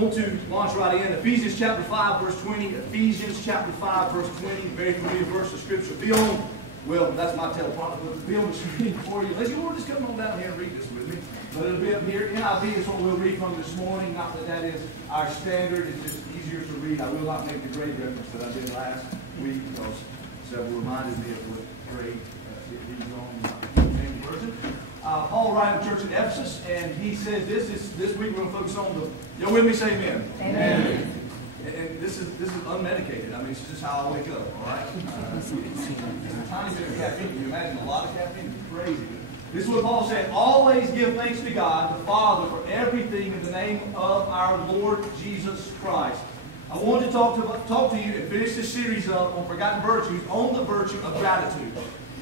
want to launch right in. Ephesians chapter 5, verse 20. Ephesians chapter 5, verse 20. Very familiar verse of Scripture. Be on, well, that's my teleprompter, but be on the screen for you. Unless you want to just come on down here and read this with me. But it'll be up here. NIV is what we'll read from this morning. Not that that is our standard. It's just easier to read. I will not make the grade reference that I did last week because several reminded me of what grade it reads on the King James Version. Paul writing to the church in Ephesus, and he says this week we're going to focus on the, y'all with me, say amen. Amen. And this is unmedicated. I mean, it's just how I wake up, all right? A tiny bit of caffeine. Can you imagine a lot of caffeine? It's crazy. This is what Paul said. Always give thanks to God, the Father, for everything in the name of our Lord Jesus Christ. I wanted to talk to you and finish this series up on forgotten virtues, on the virtue of gratitude.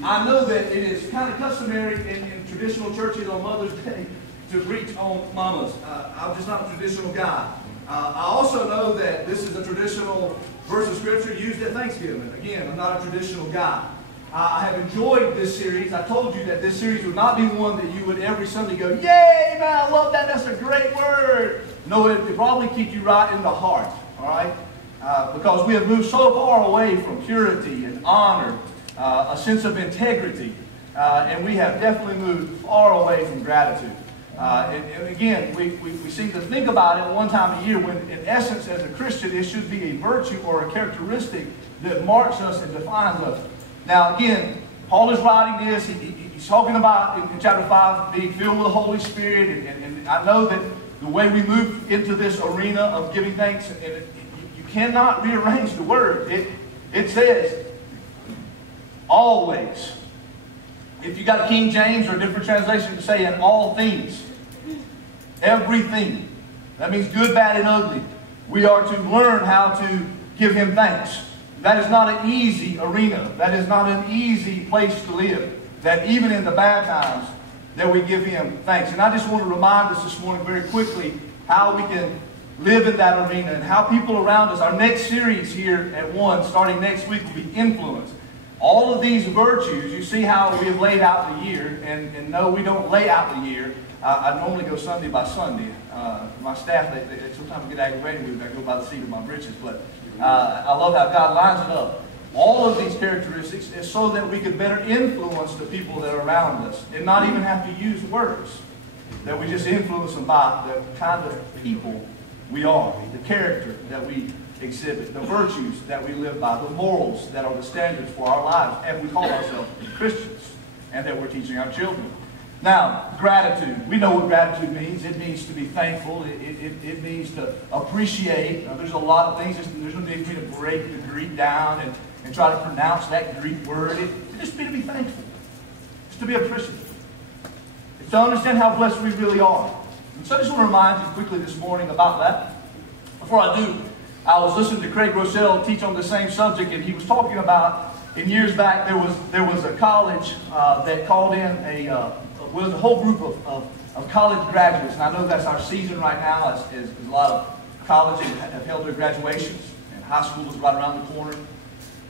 I know that it is kind of customary in traditional churches on Mother's Day to preach on mamas. I'm just not a traditional guy. I also know that this is a traditional verse of Scripture used at Thanksgiving. Again, I'm not a traditional guy. I have enjoyed this series. I told you that this series would not be one that you would every Sunday go, yay, man, I love that. That's a great word. No, it probably keep you right in the heart, all right? Because we have moved so far away from purity and honor, a sense of integrity, and we have definitely moved far away from gratitude. And again, we seem to think about it one time a year when, in essence, as a Christian, it should be a virtue or a characteristic that marks us and defines us. Now, again, Paul is writing this. He's talking about, in chapter 5, being filled with the Holy Spirit. And I know that the way we move into this arena of giving thanks, you cannot rearrange the word. It says, always. If you got a King James or a different translation to say in all things, everything. That means good, bad, and ugly. We are to learn how to give Him thanks. That is not an easy arena. That is not an easy place to live. That even in the bad times, that we give Him thanks. And I just want to remind us this morning very quickly how we can live in that arena and how people around us. Our next series here at 1, starting next week, will be influence. All of these virtues, you see how we have laid out the year, and no, we don't lay out the year. I normally go Sunday by Sunday. My staff, they sometimes get aggravated with me. I go by the seat of my britches, but I love how God lines it up. All of these characteristics is so that we could better influence the people that are around us and not even have to use words. That we just influence them by the kind of people we are, the character that we exhibit, the virtues that we live by, the morals that are the standards for our lives, and we call ourselves Christians, and that we're teaching our children. Now, gratitude. We know what gratitude means. It means to be thankful. It means to appreciate. There's a lot of things. There's no need for me to break the Greek down and try to pronounce that Greek word. It just means to be thankful. It's to be appreciative. It's to understand how blessed we really are. And so I just want to remind you quickly this morning about that. Before I do, I was listening to Craig Rochelle teach on the same subject, and he was talking about, in years back, there was a college that called in a whole group of college graduates, and I know that's our season right now, as a lot of colleges have held their graduations, and high school is right around the corner.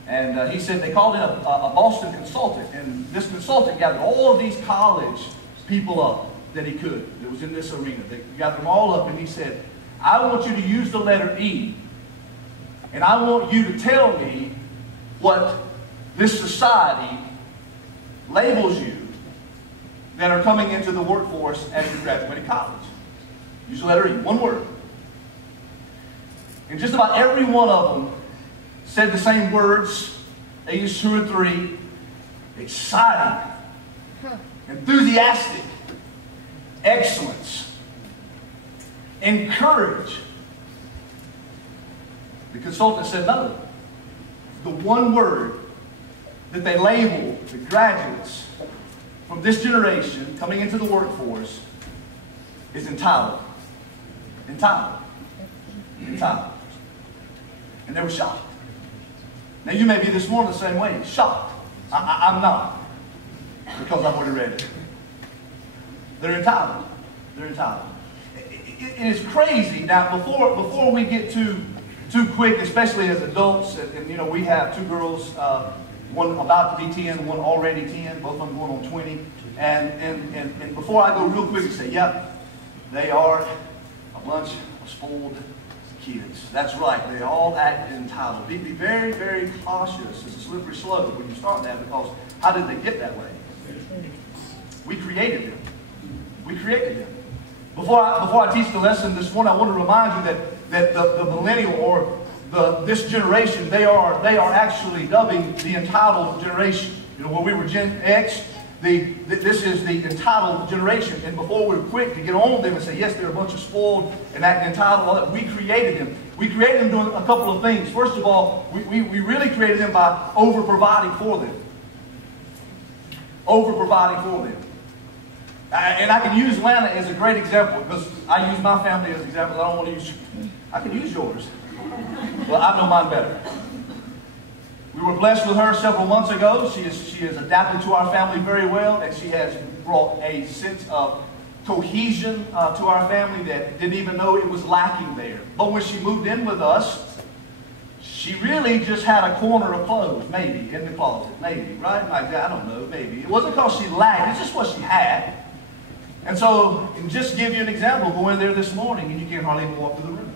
And he said they called in a Boston consultant, and this consultant gathered all of these college people up that he could, that was in this arena. They gathered them all up, and he said, I want you to use the letter E, and I want you to tell me what this society labels you that are coming into the workforce as you graduated college. Use the letter E, one word. And just about every one of them said the same words. They used 2 or 3. Exciting, enthusiastic, excellence, encourage. The consultant said no. The one word that they labeled the graduates from this generation coming into the workforce is entitled. Entitled. Entitled. And they were shocked. Now you may be this morning the same way. Shocked. I'm not. Because I've already read it. They're entitled. They're entitled. It is crazy. Now before we get too quick, especially as adults, and you know, we have 2 girls, one about to be 10, one already 10, both of them going on 20. And before I go real quick and say, yep, they are a bunch of spoiled kids. That's right. They all act entitled. Be very, very cautious. It's a slippery slope when you start that, because how did they get that way? We created them. We created them. Before I teach the lesson this morning, I want to remind you that the millennial, or this generation, they are actually dubbing the entitled generation. You know, when we were Gen X, this is the entitled generation. And before we were quick to get on them and say, yes, they're a bunch of spoiled and acting entitled, all that, we created them. We created them doing a couple of things. First of all, we really created them by over-providing for them. Over-providing for them. And I can use Lana as a great example, because I use my family as examples. I don't want to use, I can use yours. Well, I know mine better. We were blessed with her several months ago. She is adapted to our family very well, and she has brought a sense of cohesion to our family that didn't even know it was lacking there. But when she moved in with us, she really just had a corner of clothes, maybe, in the closet, maybe, right? Like that, I don't know, maybe. It wasn't because she lacked, it's just what she had. And so, and just to give you an example, go in there this morning and you can't hardly even walk through the room.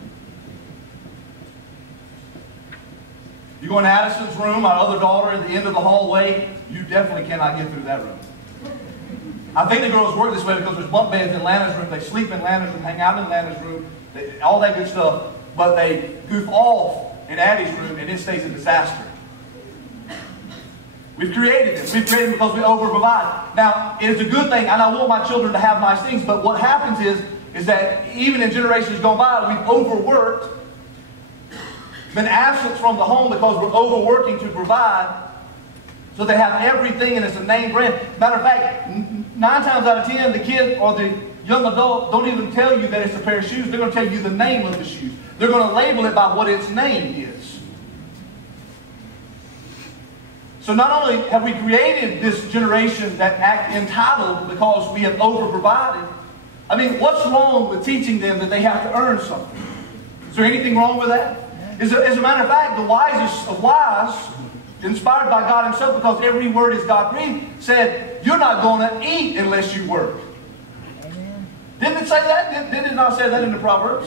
You go in Addison's room, our other daughter, at the end of the hallway, you definitely cannot get through that room. I think the girls work this way because there's bunk beds in Lana's room. They sleep in Lana's room, hang out in Lana's room, all that good stuff. But they goof off in Addie's room, and it stays a disaster. We've created this. We've created it because we over-provide. Now, it's a good thing, and I want my children to have nice things, but what happens is that even in generations gone by, we've overworked, been absent from the home because we're overworking to provide, so they have everything and it's a name brand. Matter of fact, 9 times out of 10, the kid or the young adult don't even tell you that it's a pair of shoes. They're going to tell you the name of the shoes. They're going to label it by what its name is. So not only have we created this generation that act entitled because we have over-provided, I mean, what's wrong with teaching them that they have to earn something? Is there anything wrong with that? As a matter of fact, the wisest of wise, inspired by God Himself, because every word is God-breathed, said, you're not going to eat unless you work. Amen. Didn't it say that? Did it not say that in the Proverbs?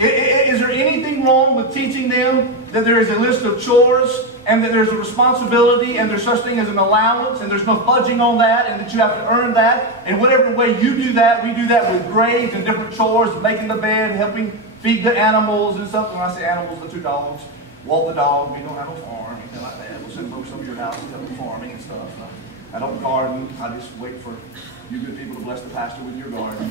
Is there anything wrong with teaching them that there is a list of chores and that there's a responsibility and there's such thing as an allowance and there's no fudging on that and that you have to earn that? And whatever way you do that, we do that with grades and different chores, making the bed, helping feed the animals and stuff. When I say animals, the 2 dogs, walk the dog. We don't have a farm, anything like that. We'll send folks over to your house and help them farming and stuff. I don't garden. I just wait for you good people to bless the pastor with your garden.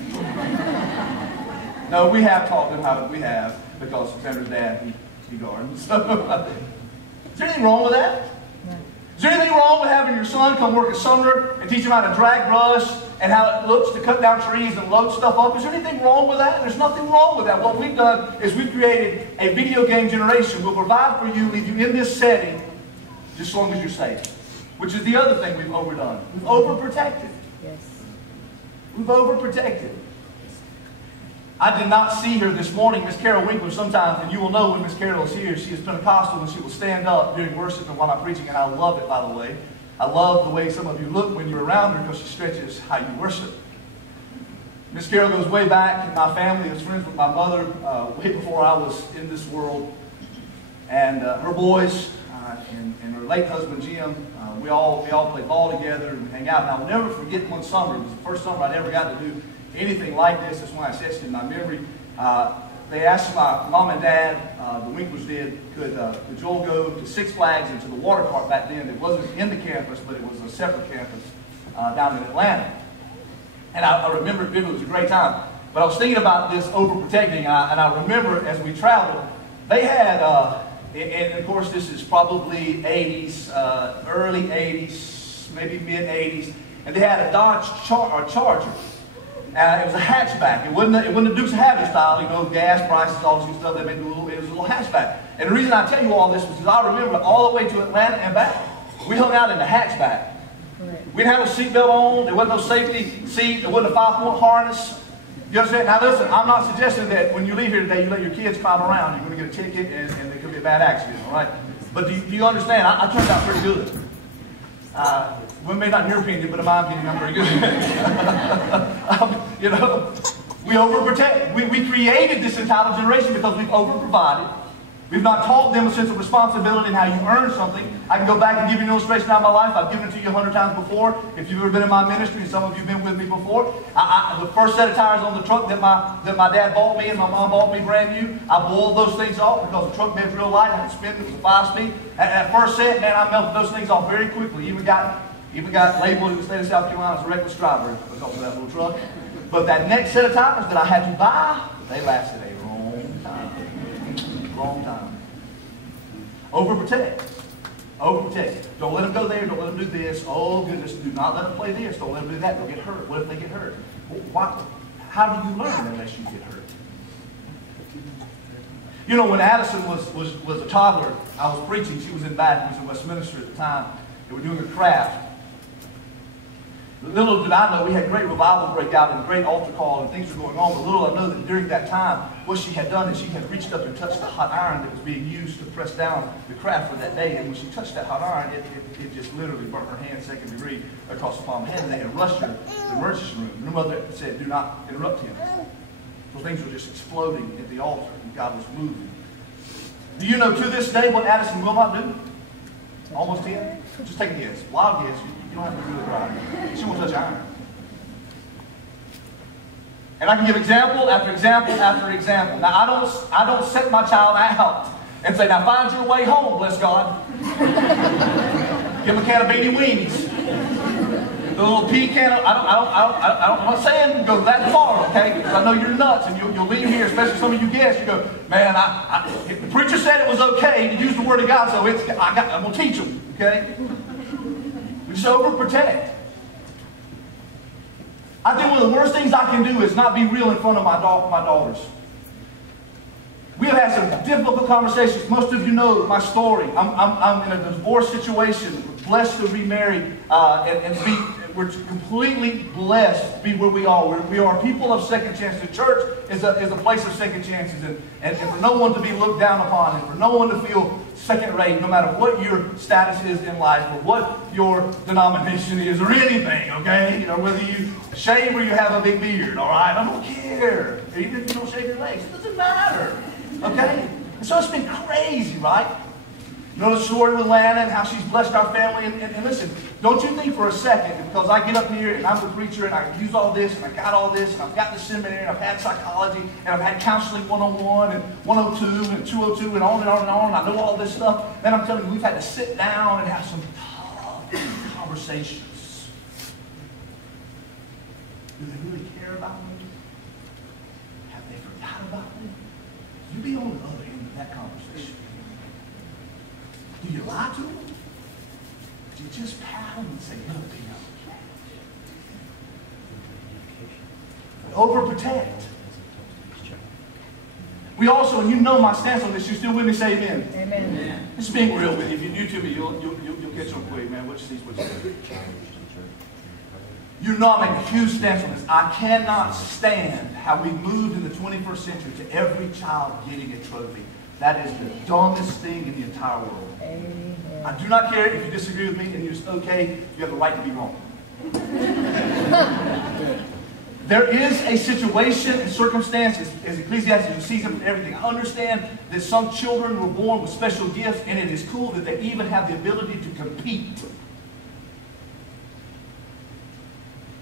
No, we have taught them how we have, because Sandra's dad, he gardens. Is there anything wrong with that? No. Is there anything wrong with having your son come work a summer and teach him how to drag brush and how it looks to cut down trees and load stuff up? Is there anything wrong with that? There's nothing wrong with that. What we've done is we've created a video game generation. We'll provide for you, leave you in this setting, just as long as you're safe. Which is the other thing we've overdone. We've overprotected. Yes. We've overprotected. I did not see her this morning, Miss Carol Winkler, sometimes, and you will know when Miss Carol is here. She is Pentecostal and she will stand up during worship and while I'm preaching, and I love it, by the way. I love the way some of you look when you're around her because she stretches how you worship. Miss Carol goes way back, and my family is friends with my mother way before I was in this world. And her boys and her late husband, Jim, we all play ball together and hang out. And I will never forget one summer. It was the first summer I'd ever got to do anything like this. That's when I etched in my memory. They asked my mom and dad, the Winklers did, could Joel go to Six Flags and to the water park back then. It wasn't in the campus, but it was a separate campus down in Atlanta. And I remember it was a great time. But I was thinking about this overprotecting, and I remember as we traveled, they had, and of course this is probably 80s, early 80s, maybe mid 80s, and they had a Dodge Charger. It was a hatchback. It wasn't a Dukes of Hazzard style, you know, gas prices, all this stuff. They made it was a little hatchback. And the reason I tell you all this was because I remember all the way to Atlanta and back, we hung out in the hatchback. We didn't have a seatbelt on. There wasn't no safety seat. There wasn't a 5-point harness. You understand? Now listen, I'm not suggesting that when you leave here today, you let your kids climb around. You're going to get a ticket and there could be a bad accident, all right? But do you understand? I turned out pretty good. Well, maybe not in your opinion, but in my opinion, I'm pretty good. You know, We overprotect. We created this entitled generation because we've overprovided. We've not taught them a sense of responsibility and how you earn something. I can go back and give you an illustration out of my life. I've given it to you 100 times before. If you've ever been in my ministry, and some of you have been with me before, the first set of tires on the truck that my dad bought me and my mom bought me brand new, I boiled those things off because the truck bed's real light. I had to spin it. It was a 5-speed. And that first set, man, I melted those things off very quickly. Even got labeled in the state of South Carolina as a reckless driver because of that little truck. But that next set of tires that I had to buy, they lasted a long time. Long time. Overprotect. Overprotect. Don't let them go there. Don't let them do this. Oh, goodness. Do not let them play this. Don't let them do that. They'll get hurt. What if they get hurt? Well, how do you learn unless you get hurt? You know, when Addison was a toddler, I was preaching. She was in Baton. She was in Westminster at the time. They were doing a craft. Little did I know, we had great revival break out and great altar call and things were going on. But little I know that during that time, what she had done is she had reached up and touched the hot iron that was being used to press down the craft for that day. And when she touched that hot iron, it just literally burnt her hand 2nd degree across the palm of her head. And they had rushed her to the emergency room. And her mother said, "Do not interrupt him." So things were just exploding at the altar and God was moving. Do you know to this day what Addison will not do? Almost 10? Just take a guess. Wild guess. You don't have to do it right. She won't touch iron. And I can give example after example after example. Now I don't set my child out and say, "Now find your way home, bless God." Give him a can of beanie weenies. The little pea can of, I'm not saying go that far, okay? Because I know you're nuts and you'll leave here, especially some of you guests, you go, "Man, the preacher said it was okay to use the word of God, so I'm going to teach them," okay? We just overprotect. I think one of the worst things I can do is not be real in front of my daughters. We have had some difficult conversations. Most of you know my story. I'm in a divorce situation, blessed to remarry, we're completely blessed to be where we are. We are people of second chances. The church is a place of second chances, and for no one to be looked down upon, and for no one to feel second rate, no matter what your status is in life, or what your denomination is, or anything, okay? You know, whether you shave or you have a big beard, all right? I don't care. Even if you don't shave your legs, it doesn't matter, okay? And so it's been crazy, right? You know the story with Lana and how she's blessed our family. And listen, don't you think for a second, because I get up here and I'm the preacher and I use all this and I got all this and I've got the seminary and I've had psychology and I've had counseling 101 and 102 and 202 and on and on and on. And I know all this stuff. Then I'm telling you, we've had to sit down and have some tough conversations. Do they really care about me? Have they forgot about me? You be on the other end of that conversation. Do you lie to them? Do you just pat them and say, "Look, you know"? Overprotect. We also, and you know my stance on this, you still with me, say amen. Amen. Just being real with you. If you're new to me, you'll catch on quick, man. What you see. You know I make a huge stance on this. I cannot stand how we moved in the 21st century to every child getting a trophy. That is the dumbest thing in the entire world. Amen. I do not care if you disagree with me and you're okay. You have the right to be wrong. There is a situation and circumstance, as Ecclesiastes sees it with everything. I understand that some children were born with special gifts, and it is cool that they even have the ability to compete.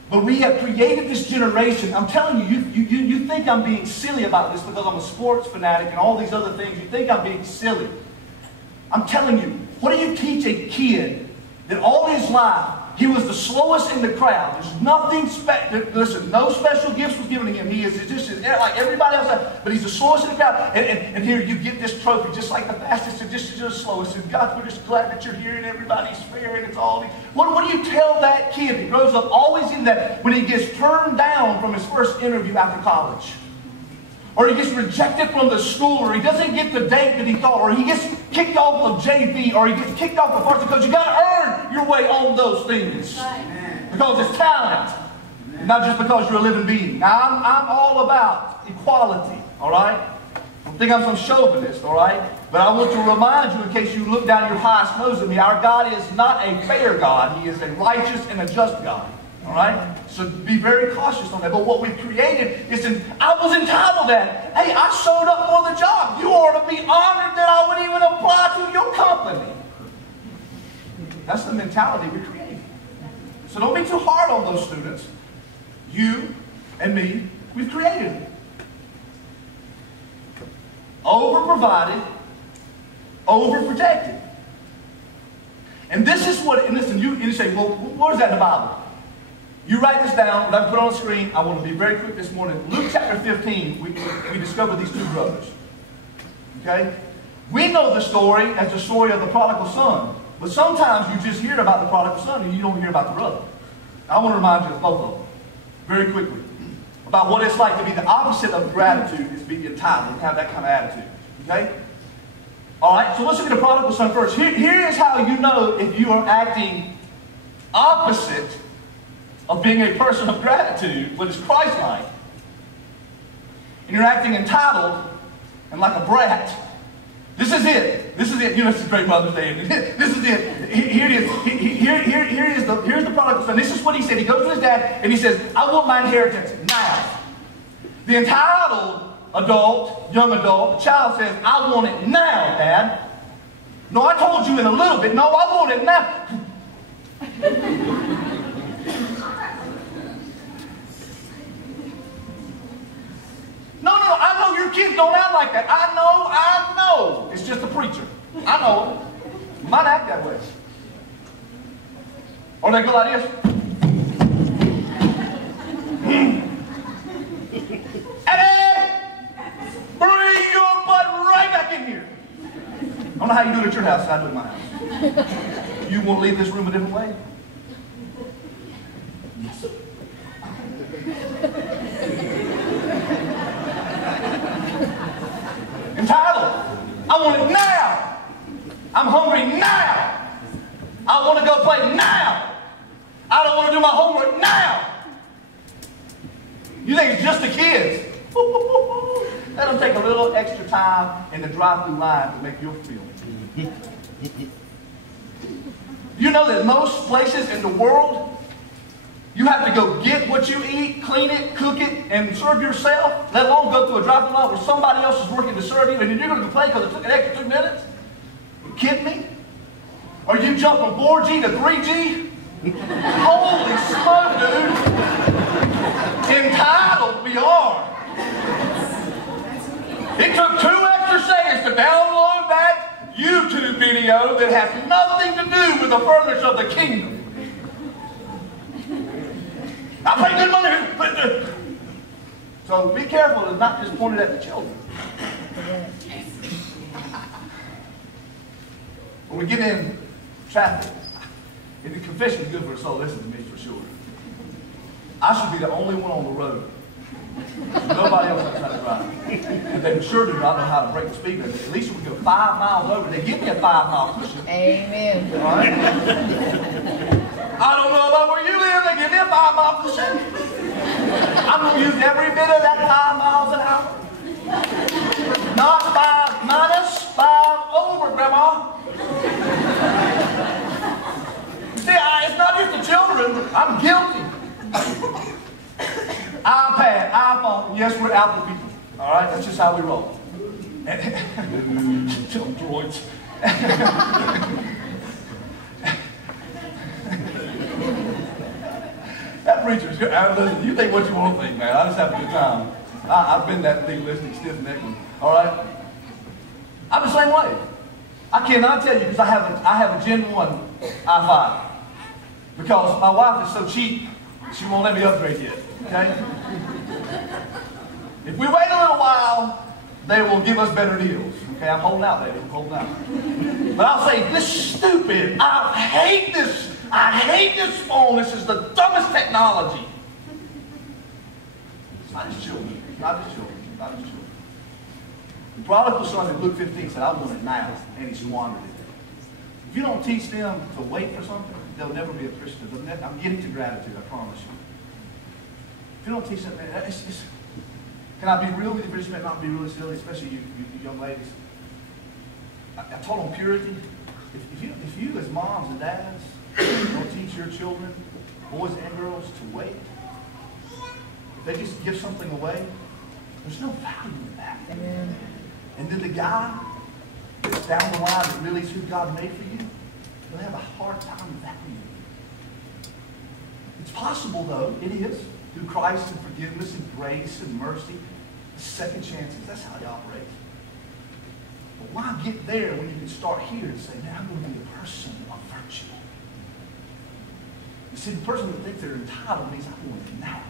But we have created this generation. I'm telling you, you think I'm being silly about this because I'm a sports fanatic and all these other things. You think I'm being silly. I'm telling you, what do you teach a kid that all his life he was the slowest in the crowd? There's nothing special. Listen, no special gifts was given to him. He is just like everybody else, but he's the slowest in the crowd. And here you get this trophy, just like the fastest and just the slowest. And God, we're just glad that you're here and everybody's fair and it's all. What do you tell that kid that grows up always in that when he gets turned down from his first interview after college? Or he gets rejected from the school, or he doesn't get the date that he thought, or he gets kicked off of JV, or he gets kicked off of varsity, because you got to earn your way on those things. Right. Because it's talent, not just because you're a living being. Now, I'm all about equality, all right? Don't think I'm some chauvinist, all right? But I want to remind you, in case you look down your highest nose at me, our God is not a fair God. He is a righteous and a just God. All right? So be very cautious on that. But what we've created is, I was entitled that. Hey, I showed up for the job. You ought to be honored that I would even apply to your company. That's the mentality we create. So don't be too hard on those students. You and me, we've created it. Over-provided, over-protected. And this is what, and listen, you say, well, where is that in the Bible? You write this down, but I put it on the screen. I want to be very quick this morning. Luke chapter 15, we discover these two brothers. Okay? We know the story as the story of the prodigal son. But sometimes you just hear about the prodigal son and you don't hear about the brother. I want to remind you of both of them, very quickly, about what it's like to be the opposite of gratitude is being entitled and have that kind of attitude. Okay? All right, so let's look at the prodigal son first. Here is how you know if you are acting opposite of being a person of gratitude, but is Christ-like. And you're acting entitled and like a brat. This is it. This is it. You know, this is great Mother's Day. This is it. Here it is. Here's the prodigal son. This is what he said. He goes to his dad and he says, I want my inheritance now. The entitled adult, young adult, the child says, I want it now, Dad. No, I told you in a little bit. No, I want it now. No, I know your kids don't act like that. I know. It's just a preacher. I know. You might act that way. Or they go like this. Eddie! Bring your butt right back in here. I don't know how you do it at your house. I do it at my house. You want to leave this room a different way? Yes. Entitled. I want it now. I'm hungry now. I want to go play now. I don't want to do my homework now. You think it's just the kids? Let them take a little extra time in the drive-through line to make your feel. You know that most places in the world, you have to go get what you eat, clean it, cook it, and serve yourself, let alone go through a drive-thru line where somebody else is working to serve you, and then you're going to complain because it took an extra 2 minutes? You kidding me? Are you jumping 4G to 3G? Holy smoke, dude. Entitled we are. It took 2 extra seconds to download that YouTube video that has nothing to do with the furtherance of the kingdom. I pay good money. So be careful, it's not just pointed at the children. When we get in traffic, if the confession is good for the soul, listen to me for sure. I should be the only one on the road. Nobody else knows how to drive. And they sure do not know how to break the speed limit. At least we go 5 miles over. They give me a 5-mile cushion. Amen. All right? I don't know about where you live. They give me a 5-mile cushion. I'm going to use every bit of that 5 miles an hour. Not 5 minus, 5 over, Grandma. See, it's not just the children. I'm guilty. iPad, iPhone. Yes, we're Apple people. All right, that's just how we roll. Droids. That preacher's good. Listen, you think what you want to think, man. I just have a good time. I've been that legalistic, stiff-necked one. All right? I'm the same way. I cannot tell you because I have a Gen 1 i5. Because my wife is so cheap, she won't let me upgrade yet. Okay? If we wait a little while, they will give us better deals. Okay, I'm holding out, baby. I'm holding out. But I'll say, this is stupid. I hate this. I hate this phone. This is the dumbest technology. It's not his children. Not his children. Not his children. The prodigal son in Luke 15 said, I want it now. And he squandered it. If you don't teach them to wait for something, they'll never be a Christian. I'm getting to gratitude, I promise you. If you don't teach them, can I be real with you? This may not be really silly, especially you young ladies. I told them purity. If you as moms and dads don't teach your children boys and girls, to wait. If they just give something away, there's no value in that. Amen. And then the guy that's down the line that really is who God made for you, he'll have a hard time valuing you. It's possible, though, it is, through Christ and forgiveness and grace and mercy, second chances. That's how he operates. But why get there when you can start here and say, man, I'm going to be a person of virtue? You see, the person who thinks they're entitled means I want it now.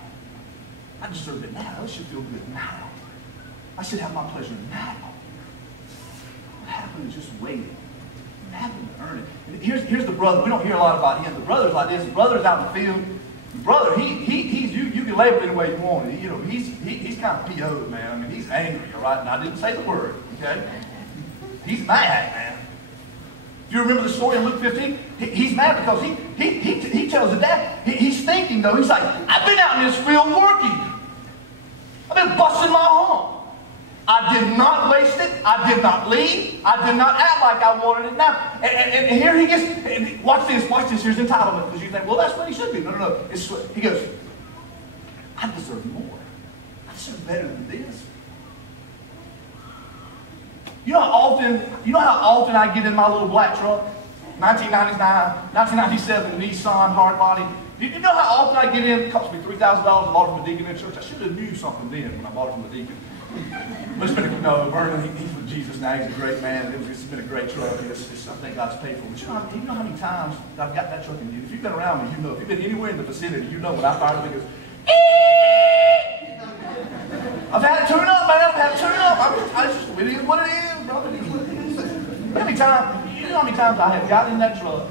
I deserve it now. I should feel good now. I should have my pleasure now. What happened is just waiting. What happened to earn it? And here's the brother. We don't hear a lot about him. The brother's like this. The brother's out in the field. The brother, you can label it any way you want. You know, he's kind of PO'd, man. I mean, he's angry, all right? And I didn't say the word, okay? He's mad, man. Do you remember the story in Luke 15? He's mad because he tells the dad, he's thinking, though, he's like, I've been out in this field working. I've been busting my arm. I did not waste it. I did not leave. I did not act like I wanted it now. And here he gets, and watch this, here's entitlement. Because you think, well, that's what he should be. No. He goes, I deserve more. I deserve better than this. You know how often I get in my little black truck? 1999, 1997 Nissan hardbody. You know how often I get in? It cost me $3,000. I bought it from a deacon in church. I should have knew something then when I bought it from a deacon. But it's been Vernon, he's with Jesus now. He's a great man. It's been a great truck. I think God's paid for it. But you know how many times I've got that truck in you? If you've been around me, you know. If you've been anywhere in the vicinity, you know when I fire it, it goes, I've had it tune up, man. I've had it tune up. It is what it is, brother. It is what it is. You know how many times I have gotten in that truck,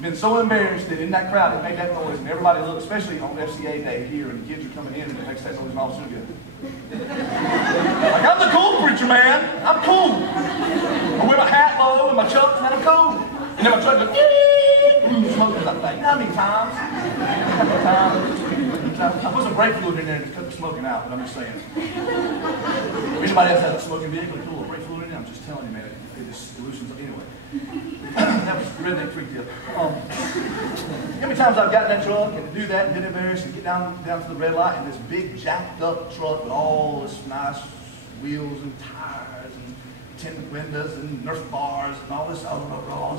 been so embarrassed that in that crowd it made that noise, and everybody looked, especially on FCA day here, and the kids are coming in, and it makes that noise and all so good. Like, I'm the cool preacher, man. I'm cool. I wear my hat low and my chucks, man, I'm cool. And then my truck goes, smoking. I'm like, you know how many times? I put some brake fluid in there to cut the smoking out, but I'm just saying. If anybody else has a smoking vehicle, put a little brake fluid in there, I'm just telling you, man, it just loosens up. Anyway. That was redneck freak tip. How many times I've gotten in that truck and to do that and get embarrassed and get down to the red light and this big jacked up truck with all this nice wheels and tires and tinted windows and Nerf bars and all this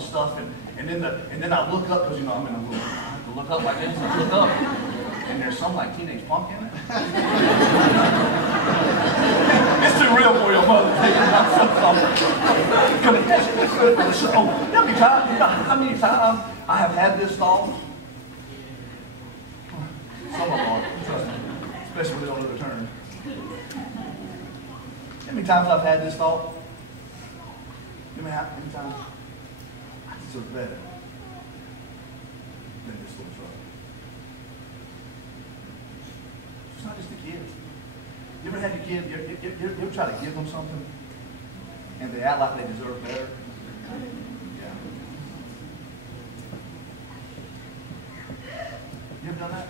stuff and then I look up because I'm in a little I have to look up like this and I look up and there's some like teenage punk in it. It's too real for your mother. I'm so sorry. How many times I have had this thought? Some of them are, trust me, especially when they don't know the turn. How many times I've had this thought? How many times I deserve better than this little truck? It's not just the kids. You ever had your kids, you ever try to give them something and they act like they deserve better? Yeah. You ever done that?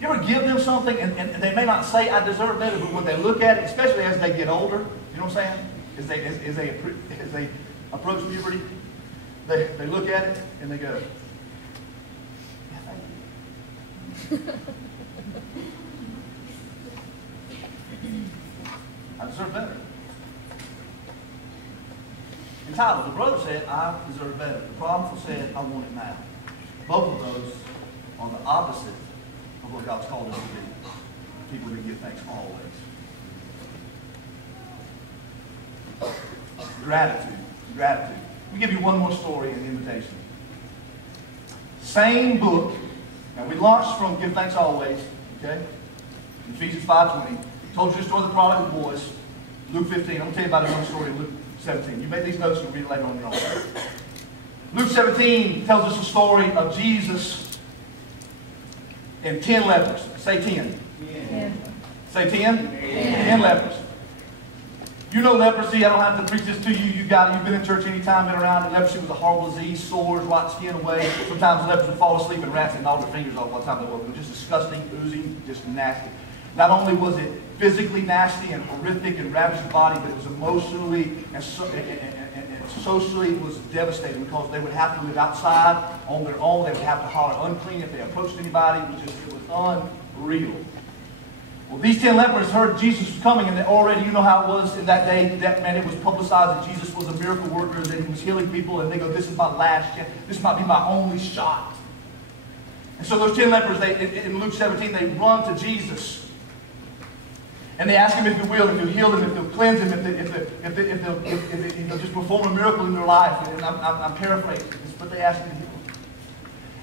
You ever give them something and they may not say I deserve better, but when they look at it, especially as they get older, you know what I'm saying? As they approach puberty, they look at it and they go, yeah, thank you. I deserve better. Entitled, the brother said, I deserve better. The prodigal said, I want it now. Both of those are the opposite of what God's called us to be. People who give thanks always. Gratitude. Let me give you one more story in the invitation. Same book. Now we launched from Give Thanks Always, okay? Ephesians 5:20. Told you the story of the prodigal boys. Luke 15. I'm going to tell you about another story in Luke 17. You made these notes and you'll read it later on your own. Luke 17 tells us a story of Jesus and 10 lepers. Say 10. 10. Say 10? 10 lepers. You know leprosy. I don't have to preach this to you. You've been in church any time, been around. And leprosy was a horrible disease. Sores, rot skin away. Sometimes lepers would fall asleep and rats and all their fingers off by the time they woke. It was just disgusting, oozing, just nasty. Not only was it physically nasty and horrific and ravaged the body, but it was emotionally and socially it was devastating because they would have to live outside on their own. They would have to holler unclean if they approached anybody. It was unreal. Well, these 10 lepers heard Jesus was coming, and already you know how it was in that day. That man, it was publicized that Jesus was a miracle worker, that he was healing people, and they go, this is my last chance. This might be my only shot. And so those 10 lepers, in Luke 17, they run to Jesus. And they ask him if he will, if he'll heal them, if he'll cleanse them, if they'll just perform a miracle in their life. And I'm paraphrasing, but they ask him to heal them.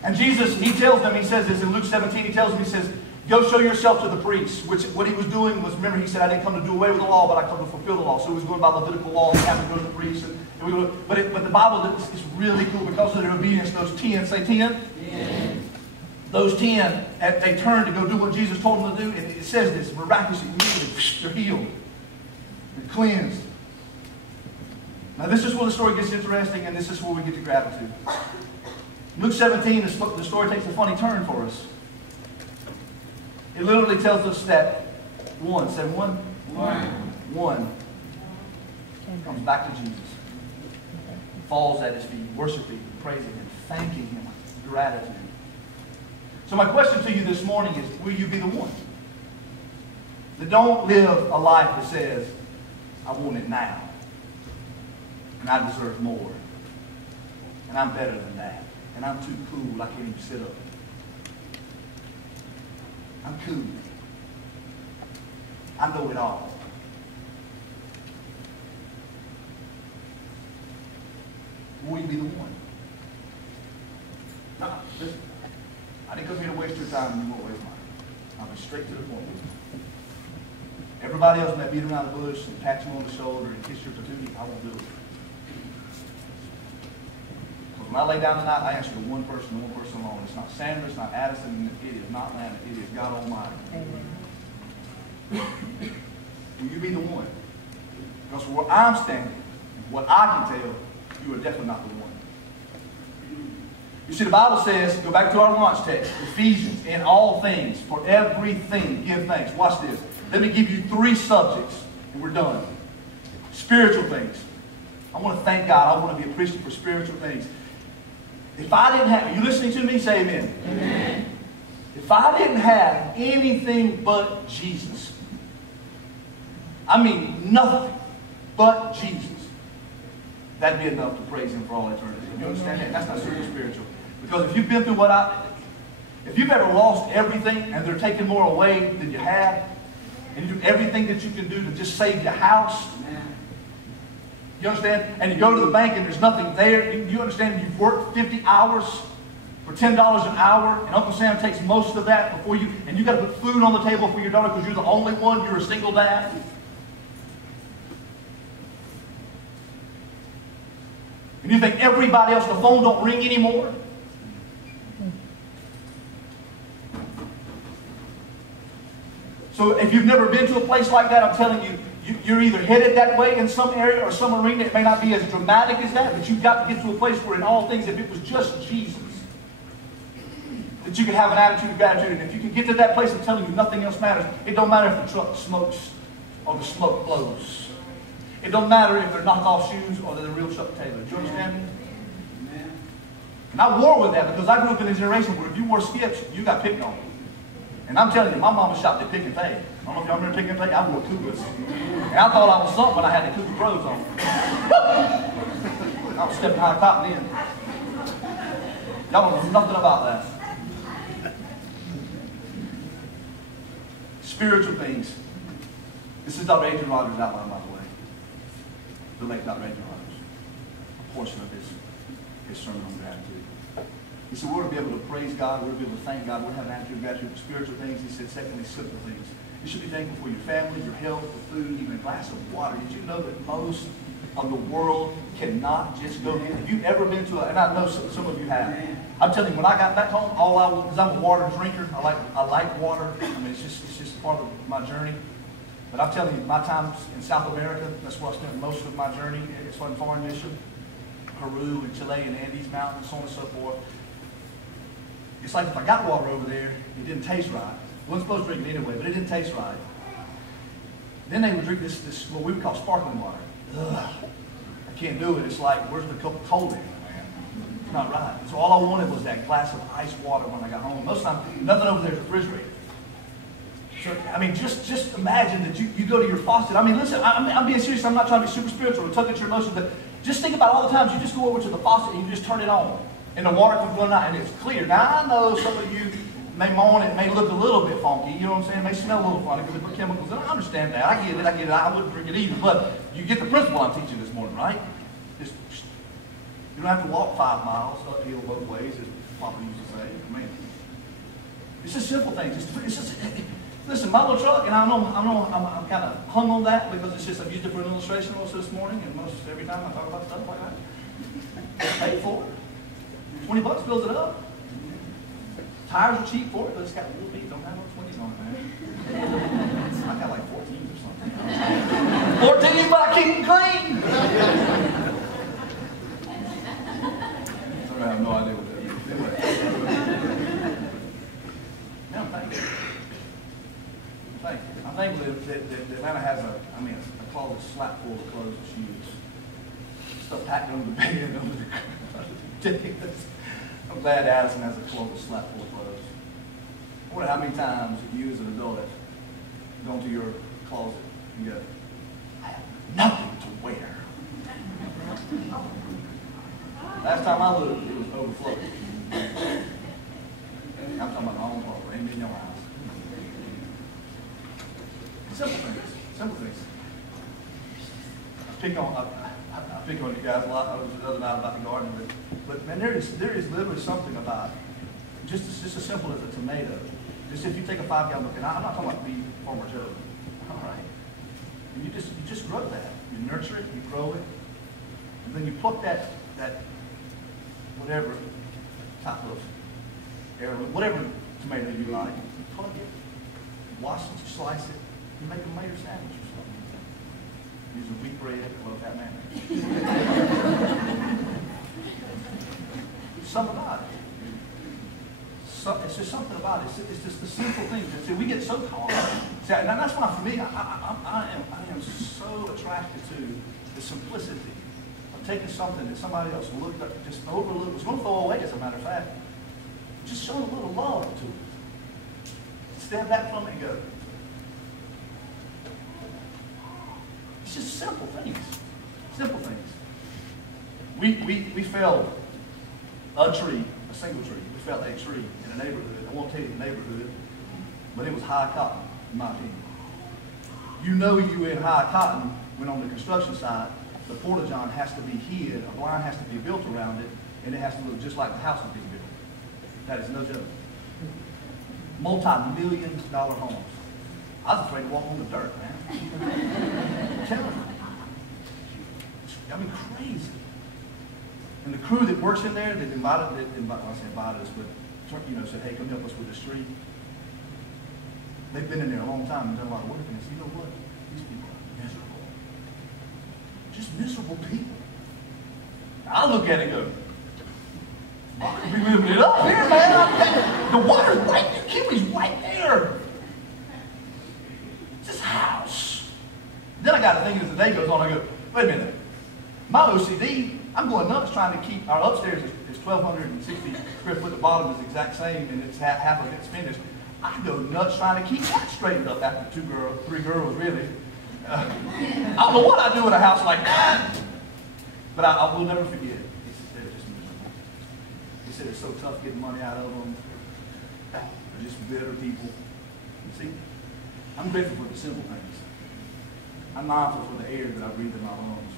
And Jesus, he tells them, he says this in Luke 17, he tells them, he says, go show yourself to the priests. Which what he was doing was, remember, he said, I didn't come to do away with the law, but I come to fulfill the law. So he was going by Levitical law, and having to go to the priests. But the Bible is really cool because of their obedience. Those 10, say 10? Yeah. Those 10, they turned to go do what Jesus told them to do, and it says this, miraculously, they're healed. They're cleansed. Now this is where the story gets interesting, and this is where we get to gratitude. Luke 17, the story takes a funny turn for us. It literally tells us that one comes back to Jesus, falls at his feet, worshiping, praising him, thanking him, gratitude. So my question to you this morning is, will you be the one that don't live a life that says, I want it now, and I deserve more, and I'm better than that, and I'm too cool, I can't even sit up. I'm cool. I know it all. Will you be the one? No, listen. I didn't come here to waste your time, and you won't waste mine. I'll be straight to the point with you. Everybody else may beat around the bush and pat you on the shoulder and kiss your patootie. I won't do it. Because when I lay down tonight, I answer to one person alone. It's not Sandra, it's not Addison, it is not Lana, it is God Almighty. Amen. Will you be the one? Because where I'm standing, what I can tell, you are definitely not the one. You see, the Bible says, go back to our launch text, Ephesians, in all things, for everything, give thanks. Watch this. Let me give you 3 subjects, and we're done. Spiritual things. I want to thank God. I want to be appreciative for spiritual things. If I didn't have, are you listening to me? Say amen. Amen. If I didn't have anything but Jesus, I mean nothing but Jesus, that'd be enough to praise him for all eternity. You understand that? That's not super spiritual. Because if you've been through if you've ever lost everything and they're taking more away than you had, and you do everything that you can do to just save your house, you understand? And you go to the bank and there's nothing there. You understand? You've worked 50 hours for $10 an hour, and Uncle Sam takes most of that before you, and you got to put food on the table for your daughter because you're the only one. You're a single dad. And you think everybody else, the phone don't ring anymore? So if you've never been to a place like that, I'm telling you, you're either headed that way in some area or some arena. It may not be as dramatic as that, but you've got to get to a place where in all things, if it was just Jesus, that you can have an attitude of gratitude. And if you can get to that place, I'm telling you, nothing else matters. It don't matter if the truck smokes or the smoke blows. It don't matter if they're knockoff shoes or they're the real Chuck Taylor. Do you understand me? Amen. And I war with that because I grew up in a generation where if you wore skips, you got picked on. And I'm telling you, my mama shopped at Pick and Pay. I don't know if y'all remember Pick and Pay. I wore Cougars. And I thought I was something when I had the Cougar clothes on. I was stepping high cotton in. Y'all don't know nothing about that. Spiritual things. This is Dr. Adrian Rogers' outline, by the way. The late Dr. Adrian Rogers. A portion of his sermon on gratitude. He said, we're going to be able to praise God, we're going to be able to thank God, we're going to have an attitude of gratitude for spiritual things. He said, secondly, simple things. You should be thankful for your family, your health, for food, even a glass of water. Did you know that most of the world cannot just go in? Have you ever been to and I know some of you have. I'm telling you, when I got back home, because I'm a water drinker, I like water. I mean, it's just part of my journey. But I'm telling you, my times in South America, that's where I spent most of my journey. It's on foreign mission. Peru and Chile and Andes Mountains, so on and so forth. It's like if I got water over there, it didn't taste right. I wasn't supposed to drink it anyway, but it didn't taste right. Then they would drink this what we would call sparkling water. Ugh. can't do it. It's like, where's the Coca-Cola, man? It's not right. So all I wanted was that glass of ice water when I got home. Most of the time, nothing over there is refrigerated. So, I mean, just imagine that you go to your faucet. I mean, listen, I'm being serious. I'm not trying to be super spiritual or tug at your emotions, but just think about all the times you just go over to the faucet and you just turn it on. And the water comes running out and it's clear. Now, I know some of you may moan it may look a little bit funky. You know what I'm saying? It may smell a little funny because they put chemicals in it. I understand that. I get it. I wouldn't drink it either. But you get the principle I'm teaching this morning, right? Just you don't have to walk 5 miles uphill both ways, as Papa used to say. I mean, it's just simple things. It's just listen, my little truck, and I know I'm kind of hung on that because it's just I've used it for an illustration also this morning, and most every time I talk about stuff like that, it's paid for. $20 fills it up. Tires are cheap for it, but it's got little beads. Don't have no 20s on it, man. I got like 14s or something. 14, but I keep them clean. I have no idea what that is. Anyway. Yeah, I'm thankful. I'm thankful that Atlanta has a closet slap full of clothes and shoes. Stuff packed under the bed, under the I'm glad Addison has a closet slap full of clothes. I wonder how many times you as an adult have gone to your closet and go, I have nothing to wear. Last time I looked, it was overflowing. I'm talking about my own closet, ain't in your house. Simple things. Simple things. I pick on you guys a lot. I was the other night about the garden, but man, there is literally something about just as simple as a tomato. Just if you take a 5-gallon bucket, and I'm not talking about beef, Farmer Joe. All right. And you just grow that. You nurture it, you grow it, and then you pluck that whatever type of heirloom, whatever tomato you like, you pluck it, wash it, you slice it, you make a tomato sandwich or something. Using wheat bread, I love that man. Something about it. It's just something about it. It's just the simple things. See, we get so caught up. See, and that's why for me, I am so attracted to the simplicity of taking something that somebody else looked up, just overlooked, was going to throw away, as a matter of fact, just showing a little love to it. Step back from it and go. It's just simple things. Simple things. We felled a tree, a single tree. We felled a tree in a neighborhood. I won't tell you the neighborhood, but it was high cotton, in my opinion. You know you in high cotton when on the construction site, the porta-john has to be hid, a blind has to be built around it, and it has to look just like the house is being built. That is no joke. Multi-million-dollar homes. I was afraid to walk on the dirt, man. I'm telling you. I mean, crazy. And the crew that works in there, that invited us, but said, hey, come help us with this street. They've been in there a long time and done a lot of work, and they said, you know what? These people are miserable. Just miserable people. I look at it and go, why could we living it up here, man? The water's right there. Kiwi's right there. It's this house. Then I got to thinking as the day goes on, I go, wait a minute. My OCD, I'm going nuts trying to keep, our upstairs is 1,260 square foot, the bottom is the exact same, and it's half of it's finished. I go nuts trying to keep that straightened up after 3 girls, really. I don't know what I do in a house like that, but I will never forget it. They're just miserable. He said it's so tough getting money out of them. They're just bitter people. See, I'm grateful for the simple things. I'm mindful for the air that I breathe in my lungs.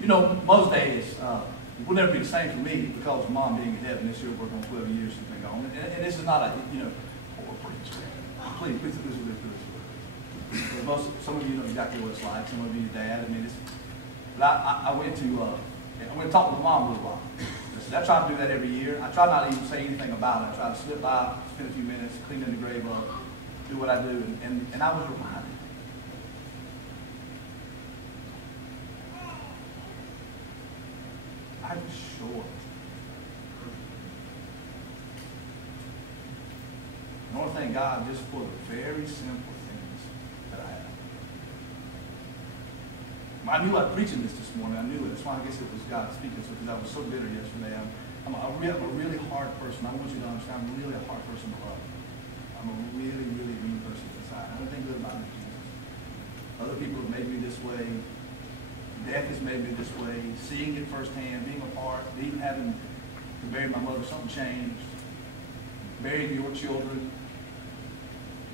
You know, most days, it will never be the same for me because of Mom being in heaven. This year we're working on 12 years she's been gone. And this is not a, please. Some of you know exactly what it's like. Some of you, Dad. I mean, but I went to talk with Mom a little while. I try to do that every year. I try not to even say anything about it. I try to slip by, spend a few minutes, clean the grave up, do what I do. And I was reminded. I was short. I want to thank God just for the very simple things that I have. I knew I'd preaching this morning. I knew it. That's why I guess it was God speaking to me, because I was so bitter yesterday. I'm a really hard person. I want you to understand I'm really a hard person to love. I'm a really, really mean person inside. I don't think good about it. Other people have made me this way. Death has made me this way. Seeing it firsthand, being a part, even having to bury my mother, something changed. Burying your children,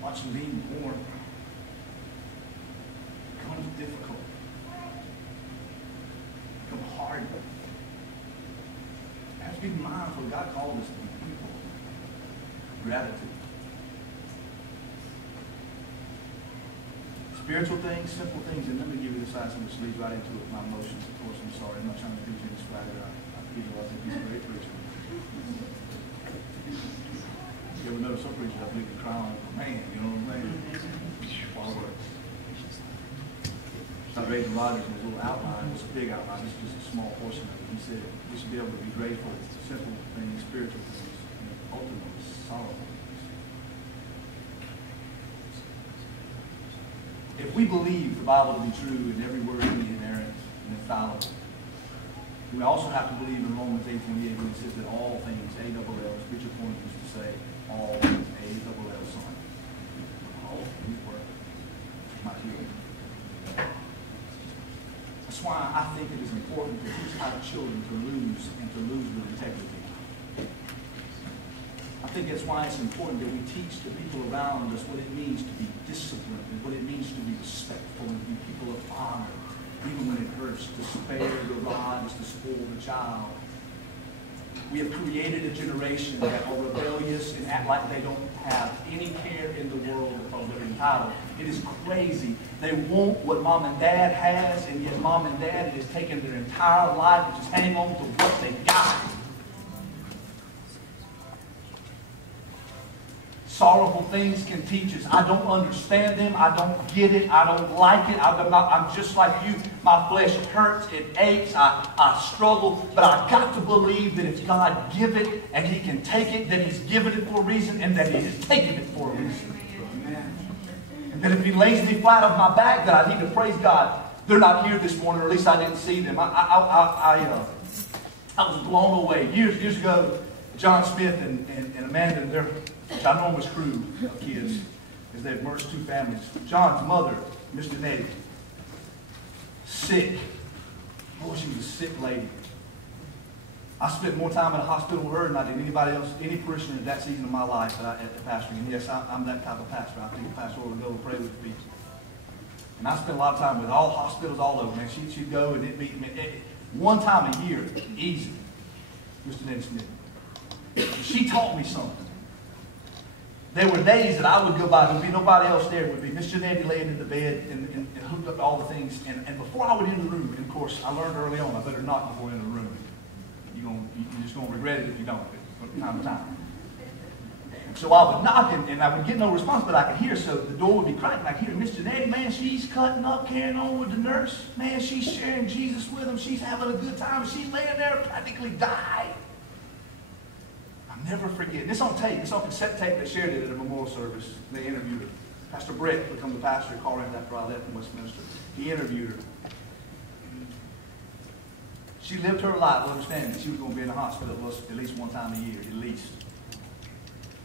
watching being born. It becomes difficult. It becomes hard. I have to be mindful. God called us to be people. Gratitude. Spiritual things, simple things, and let me give you the side, which leads right into it. My emotions, of course. I'm sorry. I'm not trying to preach any swagger. I think he's a great preacher. You ever notice some preachers, I believe they cry on man, you know what I'm saying? All works. I was raising Rogers in his little outline. It was a big outline. This is just a small portion of it. He said we should be able to be grateful for simple things, spiritual things, and ultimately sorrowful things. If we believe the Bible to be true and every word to be inerrant and infallible, we also have to believe in Romans 8:28 when it says that all things, A-double-L, as Richard Point used to say, all things, A-double-L, son. All things work. My healing. That's why I think it is important to teach our children to lose and to lose with integrity. I think that's why it's important that we teach the people around us what it means to be disciplined and what it means to be respectful and to be people of honor, even when it hurts, to spare the rod is to spoil the child. We have created a generation that are rebellious and act like they don't have any care in the world because they're entitled. It is crazy. They want what mom and dad has, and yet mom and dad has taken their entire life and just hang on to what they got. Sorrowful things can teach us. I don't understand them. I don't get it. I don't like it. I'm just like you. My flesh hurts. It aches. I struggle. But I've got to believe that if God give it and He can take it, that He's given it for a reason and that He has taken it for a reason. And that if He lays me flat on my back, that I need to praise God. They're not here this morning, or at least I didn't see them. I was blown away. Years ago, John Smith and Amanda and their ginormous crew of kids, as they've merged two families. John's mother, Miss Nettie, sick. Boy, she was a sick lady. I spent more time in a hospital with her than I did anybody else, any parishioner at that season of my life at the pastoring. And yes, I'm that type of pastor. I think a pastor will go and pray with people. And I spent a lot of time with all hospitals all over. Man, she'd go and it'd be one time a year, easy. Mr. Nettie Smith. She taught me something. There were days that I would go by, there'd be nobody else there. It would be Miss Janetti laying in the bed and hooked up all the things. And before I would enter the room, and of course, I learned early on, I better knock before I enter the room. You're just going to regret it if you don't, from time to time. And so I would knock, and I would get no response, but I could hear, so the door would be cracking. I could hear Miss Janetti, man, she's cutting up, carrying on with the nurse. Man, she's sharing Jesus with them. She's having a good time. She's laying there practically died. Never forget. This on tape. This on cassette tape. They shared it at a memorial service. They interviewed her. Pastor Brett became the pastor at Colorado after I left from Westminster. He interviewed her. She lived her life understanding that she was going to be in the hospital at least one time a year, at least.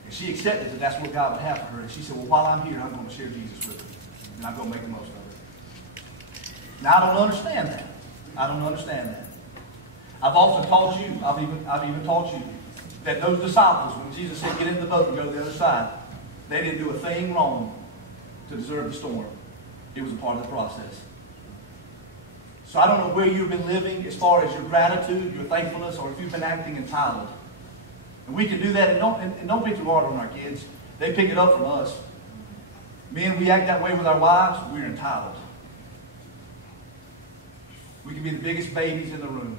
And she accepted that that's what God would have for her. And she said, well, while I'm here, I'm going to share Jesus with her. And I'm going to make the most of it. Now, I don't understand that. I don't understand that. I've often taught you, I've even taught you, that those disciples, when Jesus said, get in the boat and go to the other side, they didn't do a thing wrong to deserve the storm. It was a part of the process. So I don't know where you've been living as far as your gratitude, your thankfulness, or if you've been acting entitled. And we can do that, and don't be too hard on our kids. They pick it up from us. Men, we act that way with our wives, we're entitled. We can be the biggest babies in the room.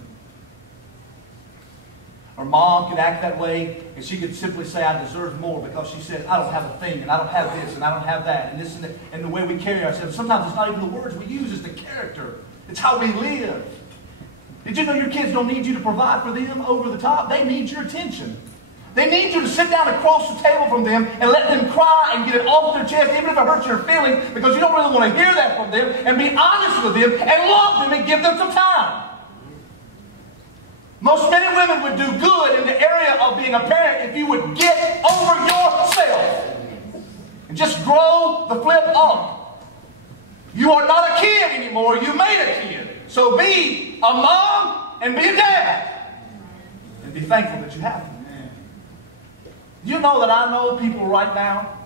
Or mom could act that way, and she could simply say, I deserve more, because she said, I don't have a thing, and I don't have this, and I don't have that, and this and that, and the way we carry ourselves. Sometimes it's not even the words we use, it's the character. It's how we live. Did you know your kids don't need you to provide for them over the top? They need your attention. They need you to sit down across the table from them and let them cry and get it off their chest, even if it hurts your feelings, because you don't really want to hear that from them, and be honest with them and love them and give them some time. Most men and women would do good in the area of being a parent if you would get over yourself and just grow the flip up. You are not a kid anymore. You made a kid. So be a mom and be a dad. And be thankful that you have them. You know that I know people right now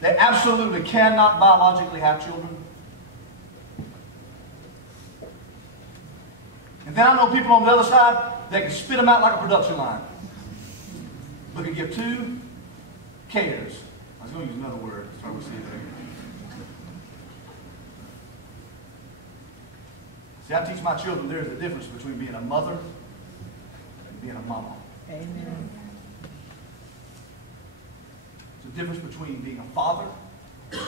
that absolutely cannot biologically have children. And then I know people on the other side that can spit them out like a production line. But can give 2 cares. I was going to use another word. So we'll see it there. See, I teach my children there is a difference between being a mother and being a mama. Amen. There's a difference between being a father and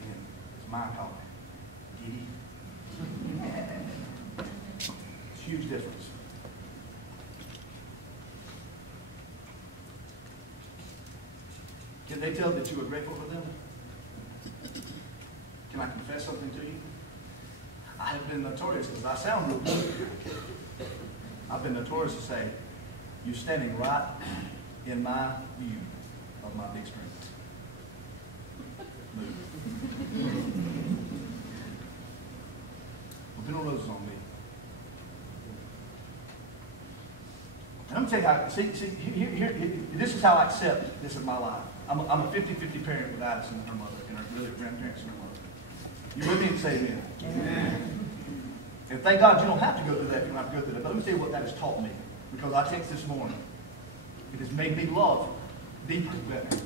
being, as mine call it, giddy. It's a huge difference. Can they tell that you are grateful for them? Can I confess something to you? I have been notorious, because I sound real good. I've been notorious to say, you're standing right in my view of my big strengths. Move. Well, been no roses on me. And I'm going to tell you how, here, this is how I accept this in my life. I'm a 50-50 parent with Addison and her mother, and her really grandparents and her mother. You with me and say amen? Amen. And thank God you don't have to go through that. You don't have to go through that. But let me tell you what that has taught me. Because I text this morning. It has made me love deeper and better.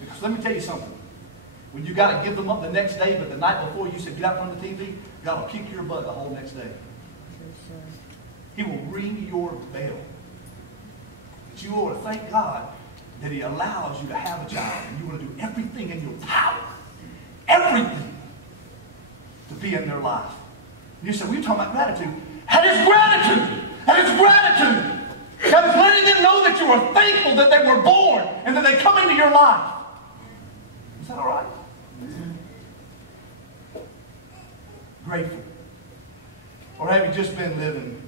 Because let me tell you something. When you got to give them up the next day, but the night before you said, get out from the TV, God will kick your butt the whole next day. He will ring your bell. But you ought to thank God that He allows you to have a child. And you want to do everything in your power. Everything. To be in their life. And you say, we're talking about gratitude. That is gratitude. That is gratitude. That is letting them know that you are thankful that they were born and that they come into your life. Is that all right? Grateful. Or have you just been living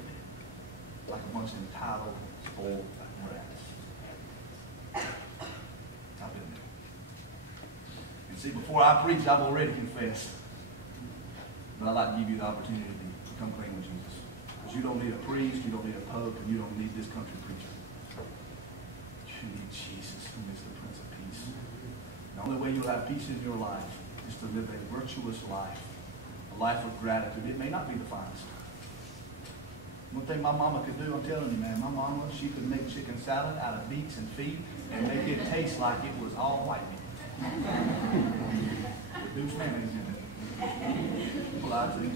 like a bunch of entitled, spoiled brats? I've been there. And see, before I preach, I've already confessed. But I'd like to give you the opportunity to come clean with Jesus. Because you don't need a priest, you don't need a pope, and you don't need this country preacher. You need Jesus, who is the Prince of Peace. The only way you'll have peace in your life is to live a virtuous life. A life of gratitude. It may not be the finest. One thing my mama could do, I'm telling you, man, my mama, she could make chicken salad out of beets and feet and make it taste like it was all white meat. With loose mayonnaise in it. Well, I do.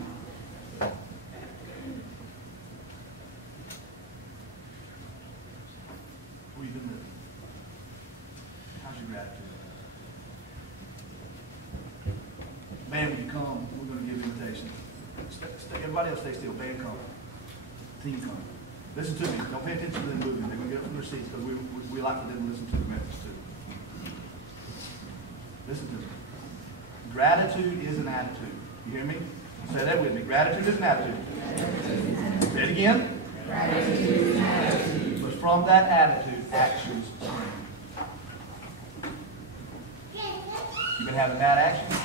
Where you been living? How's your gratitude? Man, when you come, we're going to give you an invitation. Everybody else stay still. Band come. Team come. Listen to me. Don't pay attention to them moving. They're going to get up from their seats because we like for them to listen to the message too. Listen to me. Gratitude is an attitude. You hear me? Say that with me. Gratitude is an attitude. Say it again. Gratitude is an attitude. But from that attitude, actions spring. You've been having bad actions?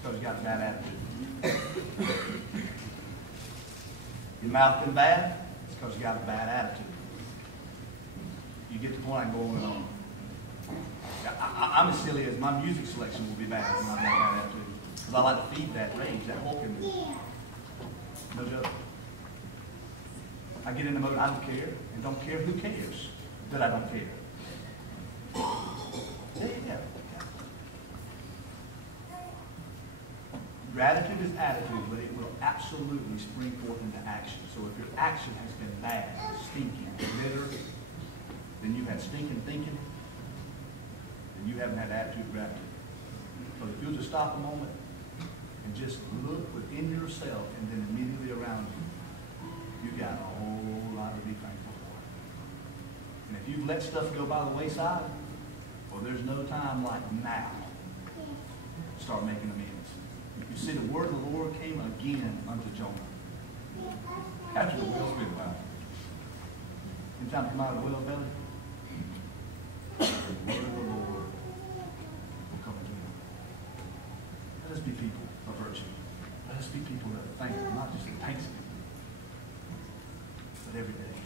Because you got a bad attitude. Your mouth been bad? It's because you got a bad attitude. You get the point I'm going on. I'm as silly as my music selection will be bad when I have that attitude. Because I like to feed that rage, that Hulk in me. No joke. I get in the mode, I don't care, and don't care who cares that I don't care. There you go. Gratitude is attitude, but it will absolutely spring forth into action. So if your action has been bad, stinking, bitter, then you've had stinking thinking, and you haven't had attitude of gratitude. But if you'll just stop a moment and just look within yourself and then immediately around you, you got a whole lot to be thankful for. And if you've let stuff go by the wayside, well, there's no time like now to start making amends. You see, the word of the Lord came again unto Jonah. After the well's been about. Anytime you come out of the well's belly, the word of the Lord will come again. Let us be people of virtue. Let us be people that are thankful, not just in thanksgiving, but every day.